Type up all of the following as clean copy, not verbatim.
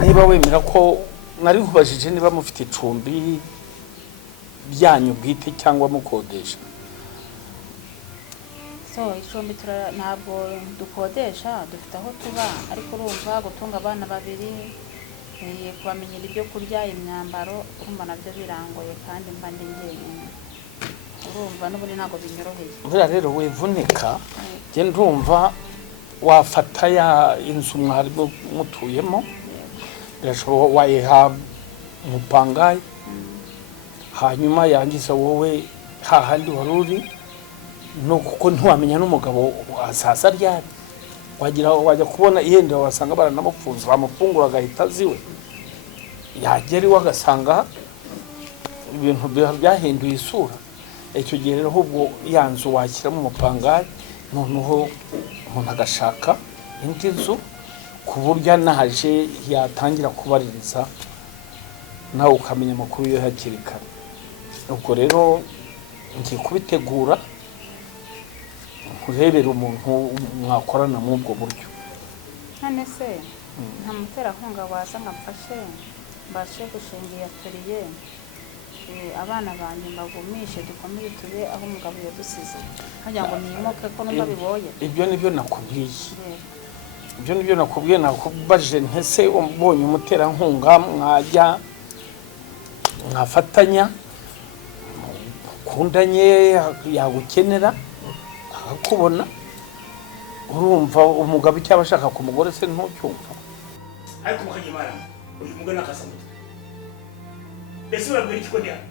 niba wemera ko nari nkubajije niba mufite icumbi ryanyu bwite cyangwa mukodesha. So icumbi ntabwo dukodesha, dufite aho tuba, ariko urumva gutunga abana babiri, kubamenyera ibyo kurya, imyambaro, urumva nabyo birangoye kandi mba ndi njyenyine, urumva n'ubundi ntabwo binyoroheye. Buriya rero wivunika, njye ndumva wafata ya inzu mwari mutuyemo, birashoboka wayiha umupangayi, hanyuma yangiza wowe hahandi wari uri, no kuko ntiwamenya n'umugabo azaza ryari, wajya kubona ihenda wasanga baranamufunze, bamufungura agahita aziwe, yagera iwe agasanga ibintu byahinduye isura. Icyo gihe rero ahubwo ya nzu washyiramo umupangayi, noneho umuntu agashaka indi nzu ku buryo anaje yatangira kubaririza nawe ukamenya amakuru yo hakiri kare. Ubwo rero ngiye kubitegura kurebera umuntu mwakorana mu ubwo buryo. None se nta muterankunga waza nkamfashe mbashe gushinga iyi atelier, abana banjye mbagumishe dukomeze tube aho umugabo yadusize, kugira ngo nimuke ko numva biboye. Ibyo nibyo nakubwiye, nakubajije ntese umbonye umuterankunga mwajya mwafatanya, ukundanye yagukenera akakubona, urumva umugabo icyo abashaka ku mugore se ntucyumva. Ariko mukanyimara uyu mugore nakasamutwe, ese urabwira iki ko ndi hano?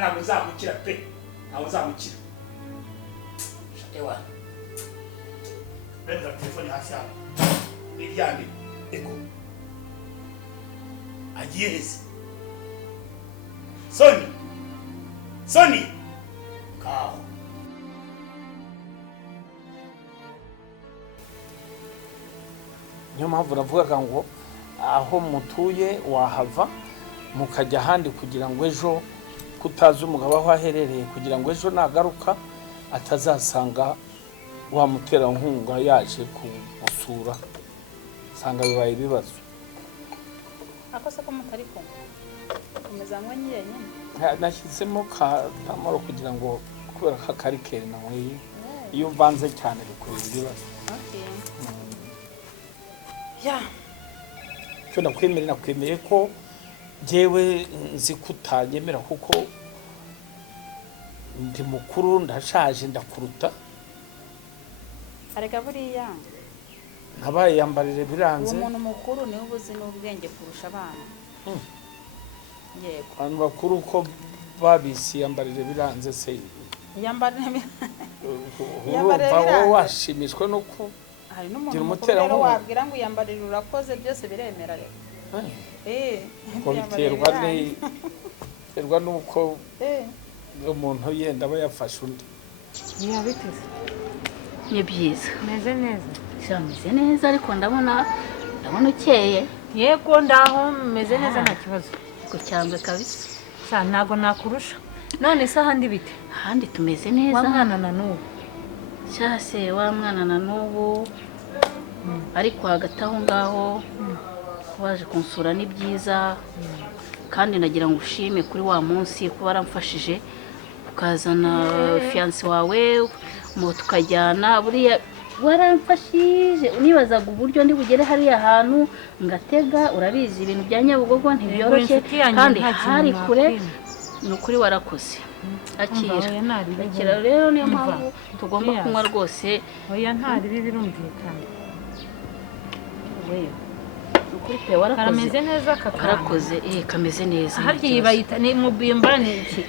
Ntabwo nzamukira pe, ntabwo nzamukira. Ewa benda telefone hasi hano niryande eko agiye hese Soni kaho. Niyo mpamvu navugaga ngo aho mutuye wahava mukajya ahandi, kugira ngo ejo kutazi umugabo aho aherereye, kugira ngo ejo nagaruka atazasanga wa muterankunga yaje kugusura sanga bibaye ibibazo. Akose ko mutari kumwe komeza mwe nyenyine nashyizemo kamaro kugira ngo kubera ka karikeri nawe iyo mvanze cyane bikurira ibibazo. Ya cyo nakwemereye ko jewe nzi kutanyemera kuko ndi mukuru ndashaje ndakuruta. arega buriya ntabaye yambarire biranze. Umuntu mukuru niwe ubuzi n'ubwenge kurusha abana. Yego abantu bakuru ko babisi yambarire biranze se yambarire biranze washimishwe no ko hari n'umuntu rero wabwira ngo yambarire urakoze byose biremera rero. Biterwa nuko umuntu yenda aba yafashe undi. Biteze ni byiza. Meze neza. Meze neza ariko ndabona ukeye. Yego ndaho meze neza nta kibazo. Ko cyangwe kabisa. Ntago nakurusha. None se ahandi bite? Ahandi tumeze neza. Wa mwana na n'ubu. Cyase wa mwana na n'ubu. Ariko hagati aho ngaho waje kunsura ni byiza, kandi nagira ngo ushime kuri wa munsi kuba aramfashije ukazana fiancé wawe mu tukajyana. Buriya waramfashije unibazaga uburyo ndi bugere hari ahantu ngatega. Urabizi ibintu bya Nyabugogo ntibyoroshye kandi hari kure. Nukuri warakoze. Akira rero niyo mpamvu tugomba kunywa rwose. Oya ntari birumvikana. Ukuri pe warakoze. Kameze neza karakoze. Kameze neza. Harya bayita ni mu bimbane iki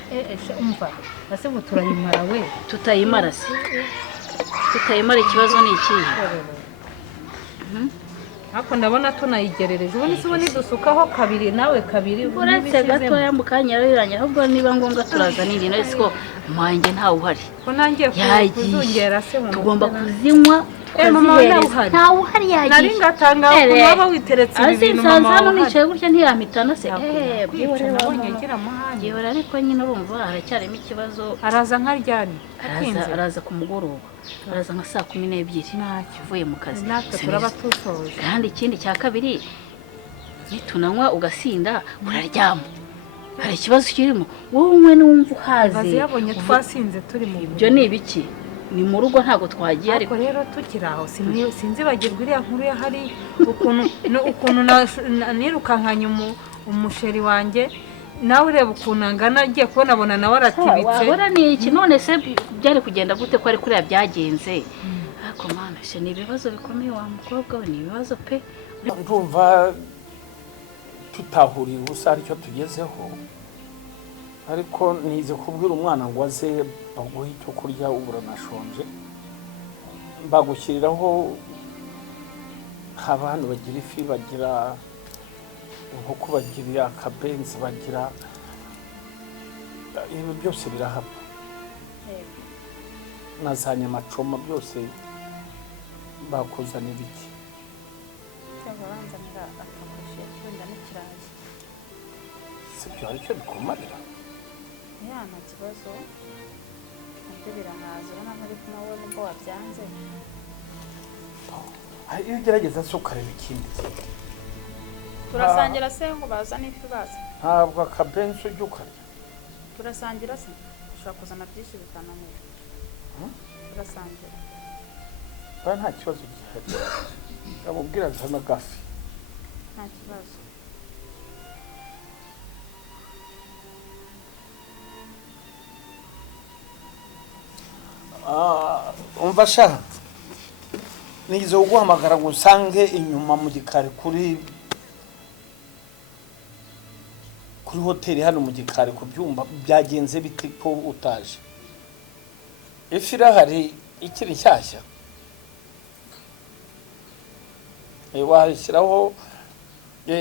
umva. Ase muturayimara we. Tutayimara se. Tutayimara ikibazo ni iki? Hako ndabona tunayigerereje. Ubone se ubone dusukaho kabiri nawe kabiri. Uretse gato yambukanya riranya ahubwo niba ngombwa turazanira ino siko mwanjye nta uhari. Ko nangiye kuzungera se mu. Tugomba kuzinywa mama nawe uhari ntawe uhari nari yagiye ngatanga ukuntu waba witeretse ibi bintu mama hano wawe nicaye gutya ntiyamitana se kwica nabonye agira amahane yewe ariko nyine urumva haracyarimo ikibazo araza nkaryani atinze araza ku mugoroba araza nka saa 12 ntacyo uvuye mu kazi natwe turaba tusoje kandi ikindi cya kabiri nitunanywa ugasinda uraryama hari ikibazo kirimo wowe niwumva uhaze bazi yabonye twasinze turi mu ibyo ni ibiki ni mu rugo ntago twagiye ariko rero tukiri aho sinzibagirwa iriya nkuru ya hari ukuntu nirukankanye umusheri wanjye nawe ureba ukuntu angana agiye kubona abona nawe aratibitse wabona ni iki none se byari kugenda gute ko ari kuriya byagenze ariko mana se ni ibibazo bikomeye wa mukobwa we ni ibibazo pe ndumva tutahuriye ubusa aricyo tugezeho ariko nize kubwira umwana ngo aze baguhe icyo kurya ubura nashonje bagushyiriraho abantu bagira ifi bagira inkoko bagira akabenzi bagira ibi byose birahaba na za nyamacoma byose bakuzanira iki babanzanira akamurishe wenda n'ikirayi sibyo aricyo bikumarira ya nta kibazo nabyo birahaza urabona ko ari kumwe wowe nubwo wabyanze iyo ugerageza se ukareba ikindi turasangira se ngo bazane ifi baza ntabwo akabenzi ujya ukarya turasangira se ushobora kuzana byinshi bikananira turasangira nta kibazo gihari amubwira azana agafi nta kibazo umva sha nigize kuguhamagara ngo usange inyuma mu gikari kuri hoteli hano mu gikari ku byumba byagenze bite ko utaje ifi irahari ikiri nshyashya washyiraho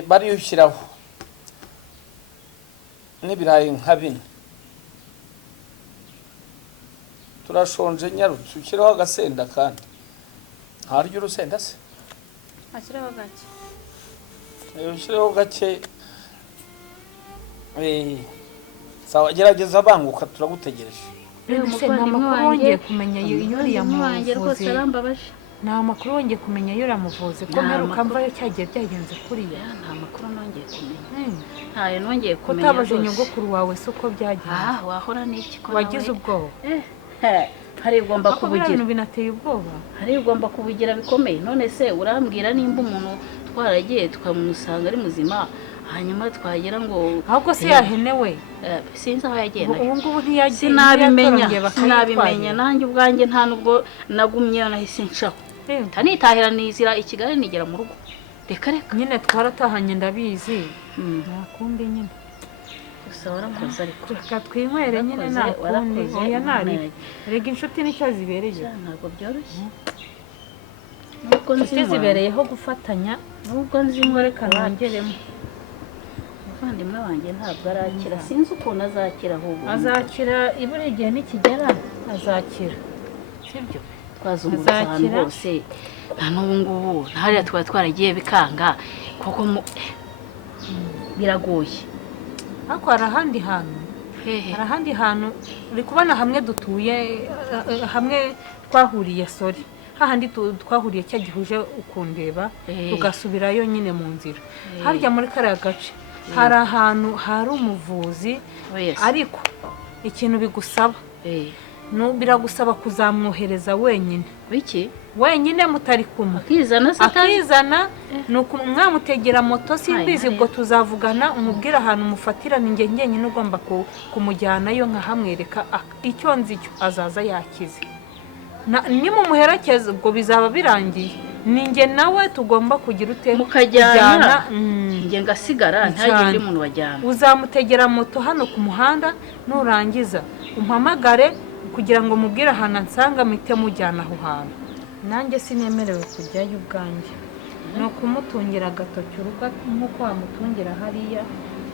bariyushyiraho n'ibirayi nka 4 turashonje nyarutse ushyiraho agasenda kandi ntaryo urusenda se ashyiraho gake ushyiraho gake sawa gerageza banguka turagutegereje ese nta makuru wongeye kumenya yuriya muvuzi arambabaje nta makuru wongeye kumenya yuriya muvuzi ko mperuka mvayo cyagiye byagenze kuriya nta makuru nongeye kumenya ntayo nongeye kumenya kutabaje nyogokuru wawe se uko byagenze wahora n'iki ko wagize ubwoba hari ugomba kubugira ibintu binateye ubwoba hari ugomba kubugira bikomeye none se urambwira nimba umuntu twaragiye tukamusanga ari muzima hanyuma twagira ngo ahubwo se yahenewe sinzi aho yagenda ubu ngubu ntiyagiye sinabimenya nanjye ubwanjye nta nubwo nagumye nahise nshaho ntanitahira nizira i Kigali nigera mu rugo reka nyine twaratahanye ndabizi nta kundi nyine gusa warakoze ariko reka twinywere nyine nta kundi oya nari rega inshuti nicyo zibereye ntabwo byoroshye nubwo nzi zibereyeho gufatanya nubwo nzi reka nongeremo umuvandimwe wanjye ntabwo arakira sinzi ukuntu azakira ahubwo azakira iburi igihe nikigera azakira sibyo twazungurutse ahantu hose nta n'ubu ngubu ntahariya twari twaragiye bikanga kuko biragoye ariko hari ahandi hantu uri kubona hamwe dutuye hamwe twahuriye sori hahandi twahuriye cya gihuje ukundeba tugasubirayo nyine mu nzira harya muri kariya gace hari ahantu hari umuvuzi ariko ikintu bigusaba biragusaba kuzamwohereza wenyine biki wenyine mutari kumwe akizana mwamutegera moto simbizi ubwo tuzavugana umubwira ahantu umufatira ni njye nyine ugomba kumujyanayo nkahamwereka icyo nzi cyo azaza yakize nimumuherekeza ubwo bizaba birangiye ninjye nawe tugomba kugira mukajyana njye ngasigara ntagire undi muntu wajyana uzamutegera moto hano ku muhanda nurangiza umpamagare kugira ngo mubwire ahantu ansanga mpite mujyana aho hantu nanjye sinemerewe kujyayo ubwanjye ni ukumutungira agatoki urugo nk'uko wamutungira hariya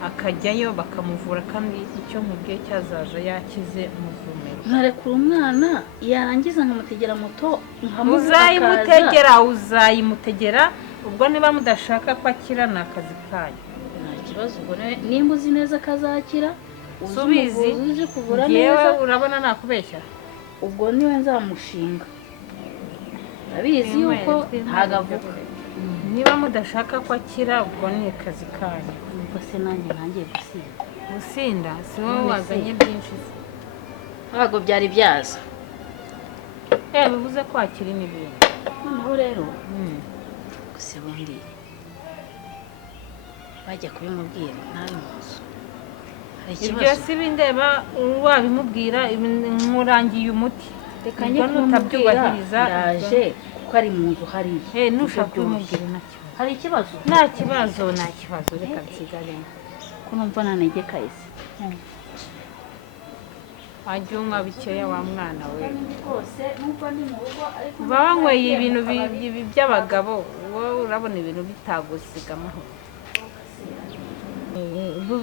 akajyayo bakamuvura kandi icyo nkubwiye cyazaza yakize muvumero nkarekura umwana yarangiza nkamutegera moto uzayimutegera ubwo niba mudashaka ko akira ni akazi kanyu nta kibazo ubwo nimba uzi neza kazakira subizi uje kuvura yewe neza urabona nakubeshya ubwo niwe nzamushinga abizi yuko ntagavuga niba mudashaka ko akira ubwo ni akazi kanyu ubwo se nanjye gusinda si wowe wazanye byinshi ntabwo byari byaza bivuze ko akiri n'ibintu noneho rero gusa bundi bajya kubimubwira ntari mu nzu hari ibyo ikibazo si bindeba wabimubwira nkurangiye umuti reka njye kumubwira ndaje kuko ari mu nzu hariya nushaka kubimubwira hari ikibazo nta kibazo reka nsigaremo ko numva nanegeka ese wajya unywa bikeya wa mwana we rwose nubwo ni mu rugo ariko banyweye ibintu by'abagabo wowe urabona ibintu bitagusigamo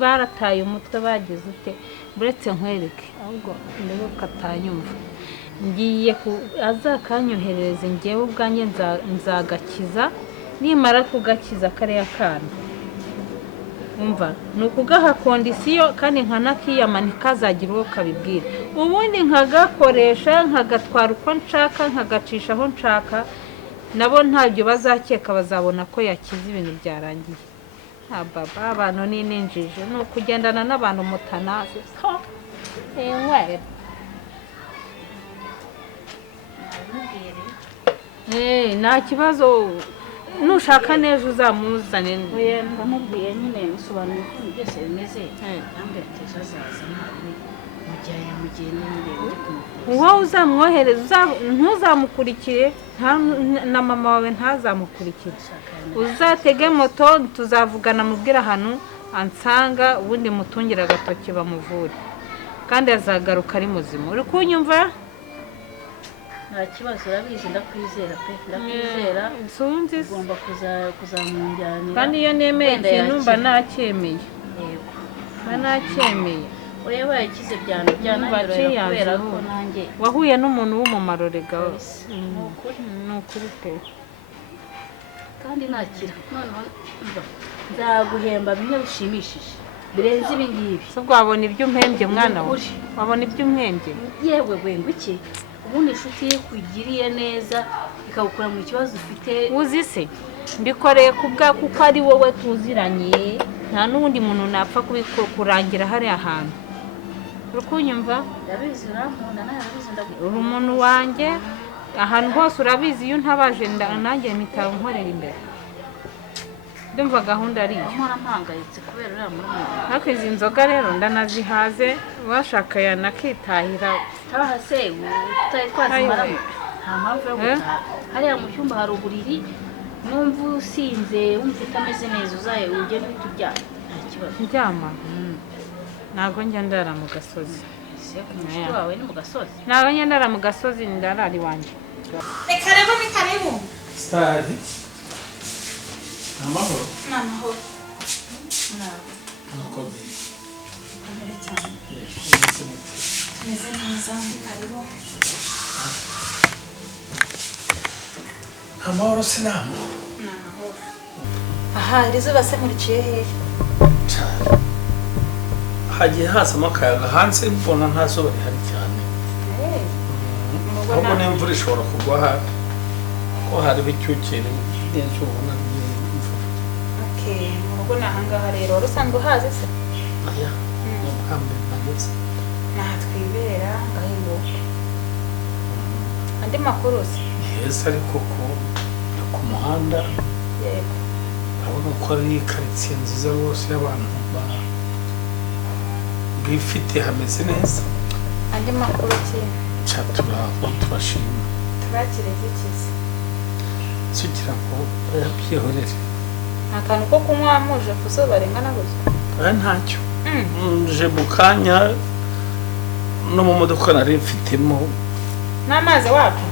barataye umutwe bagize ute buretse nkwereke ahubwo mbere yuko atanyumva ngiye azakanyoherereze ngewe ubwanjye nzagakiza nimara kugakiza kariya kana umva ni ukugaha kondisiyo kandi nkanakiyama ntikazagira uwo kabibwira ubundi nkagakoresha nkagatwara uko nshaka nkagacisha aho nshaka nabo ntabyo bazakeka bazabona ko yakize ibintu byarangiye nta baba abantu ninjije ni ukugendana n'abantu mutanazi nta kibazo nushaka neza uzamuzane ndamubwiye nyine musobanura ukuntu byose bimeze ntabwo yateje azaza wowe uzamwohereza ntuzamukurikire na mama wawe ntazamukurikire uzatege moto tuzavugana mubwira ahantu ansanga ubundi mutungire agatoki bamuvure kandi azagaruka ari muzima uri kunyumva nta kibazo urabizi ndakwizera pe ndakwizera ugomba kuzamujyanira kandi iyo nemeye ikintu mba nacyemeye mba nacyemeye ureba yakize byananyorohera kubera ko nanjye wahuye n'umuntu w'umumaro rega ni ukuri pe kandi nakira noneho nzaguhemba bimwe bishimishije birenze ibi ngibi so wabona ibyo umpembye mwana we wabona ibyo umpembye yewe wenguke ubundi inshuti ye kugiriye neza ikagukura mu kibazo ufite uzi se mbikoreye kuko ari wowe tuziranye nta n'undi muntu napfa kurangira hariya hantu uri kunyumva ndabizi urankunda nawe urabizi ndagukunda uri umuntu wanjye ahantu hose urabizi iyo ntabaje nanjye mpita nkorera imbere ndumva gahunda ari iyo mpangayitse kubera uriya muri mwe ariko izi nzoga rero ndanazihaze washaka yanakitahira taha se tutari twazimaramo nta mpamvu yo gutaha hariya mu cyumba hari uburiri numva usinze wumva utameze neza uzaye ugende uhita uryama nta kibazo ndyama ntabwo njya ndara mu gasozi umushyitsi wawe ni mu gasozi ntabwo njya ndara mu gasozi ndarara iwanjye reka rero ni karibu sitari amahoro ni amahoro murakoze kamere cyane tumeze neza ni karibu amahoro sinama ni amahoro aha iri zuba se muriciye hehe cyane hagiye hazamo akayaga hanze mbona nta zuba rihari cyane ahubwo n'imvura ishobora kugwa ko hariho icyukere n'inzu ubona n'imvura mu rugo ni ahangaha rero wari usanzwe uhazi se aya ni ubwambere nageze naha twibera ngahinduka andi makuru se ni heza ariko ku muhanda yego urabona ko ari karitsiye nziza rwose y'abantu bifite hameze neza andi makuru ki turashima turakire zikize sugira ngo yabyihorere nta kantu ko kunywa muje ku zuba ringana gutya ntacyo nje mu kanya no mu modoka nari mfitemo n'amazi wacu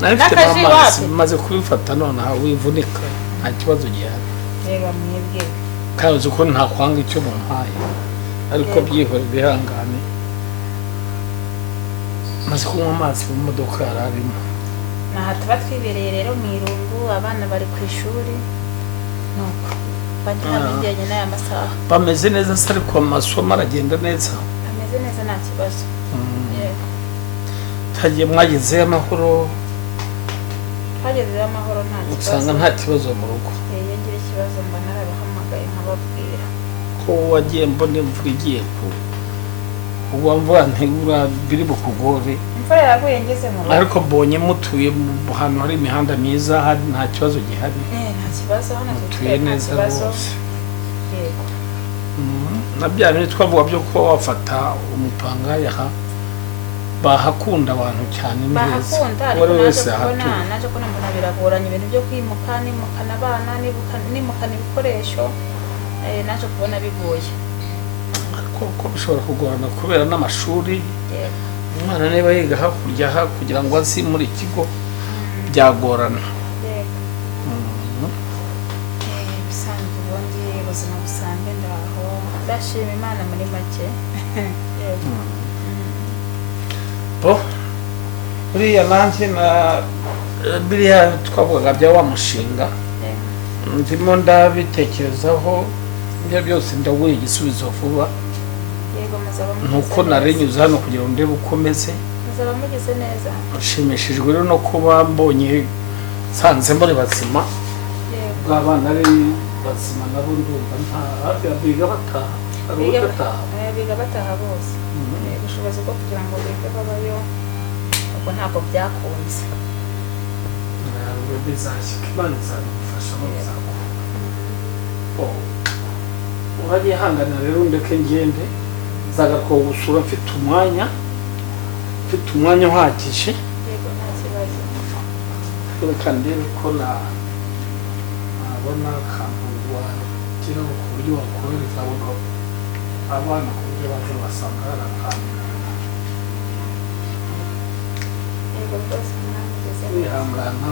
nari mfitemo amazi maze kubifata nonaha wivunika nta kibazo gihari reba mwebwe kandi uzi ko ntakwanga icyo mumpaye ariko byihore bihangane maze kunywa amazi mu modoka yararimo. Aha tuba twibereye rero mu irungu, abana bari ku ishuri nuko bajya bijyanye n'aya masaha. Bameze neza se ariko amasomo aragenda neza? Ameze neza nta kibazo. Yego. Tagiye mwagezeyo amahoro? Twagezeyo amahoro nta kibazo. Usanga nta kibazo mu rugo? Iyo ngira ikibazo mba narabahamagaye nkababwira. Ko wagiye mbona imvura igiye ku uba mvuga ntigura biri bukugore. Imvura yaraguye ngeze mu rugo. Ariko mbonye mutuye mu hantu hari imihanda myiza, hari nta kibazo gihari. Nta kibazo hano mutuye neza rwose. Yego. Na bya bintu twavuga byo ko wafata umupangayi aha bahakunda abantu cyane neza. Bahakunda ariko naje kubona mbona biragoranye ibintu byo kwimuka, nimukana abana, nimukana ibikoresho, naje kubona bigoye. Ko bishobora kugorana kubera n'amashuri. Umwana niba yiga hakurya aha kugira ngo azi muri ikigo byagorana. Bisanzwe ubundi ubuzima busanzwe ndaho ndashima Imana muri make. Buriya nanjye na biriya twavugaga bya wa mushinga ndimo ndabitekerezaho, ibyo byose ndaguha igisubizo vuba. Nuko narenyuze hano kugira ngo ndebe uko meze. Muzaba mugize neza. Nshimishijwe rero no kuba mbonye nsanze muri bazima. Bw'abana ari bazima nabo ndumva nta biga bataha. Biga bataha bose. Ubushobozi bwo kugira ngo bige babayo ubwo ntabwo byakunze. Bizashyika Imana izabifasha muzakora. Uragihangana rero ndeke ngende. Zagakora gusura mfite umwanya uhagije. Yego nta kibazo. Reka ndebe ko nabona akantu wagira ku buryo wakohereza abana ku buryo baje basanga hari akantu. Yego rwose mwamugeze. Wihangana